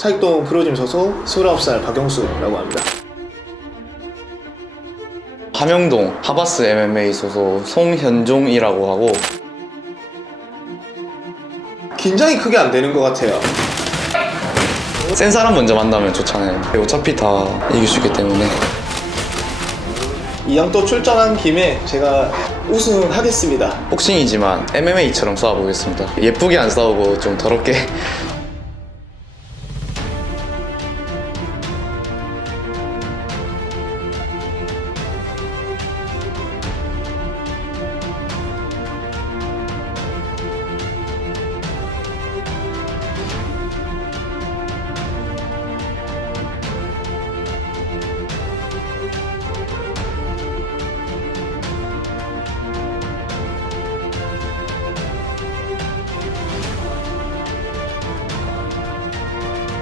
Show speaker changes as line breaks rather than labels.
차익동 프로짐 소속 29살 박영수라고 합니다.
함영동 하바스 MMA 소속 송현종이라고 하고
긴장이 크게 안 되는 것 같아요.
센 사람 먼저 만나면 좋잖아요. 어차피 다 이길 수 있기 때문에
이왕 또 출전한 김에 제가 우승하겠습니다.
복싱이지만 MMA처럼 싸워보겠습니다. 예쁘게 안 싸우고 좀 더럽게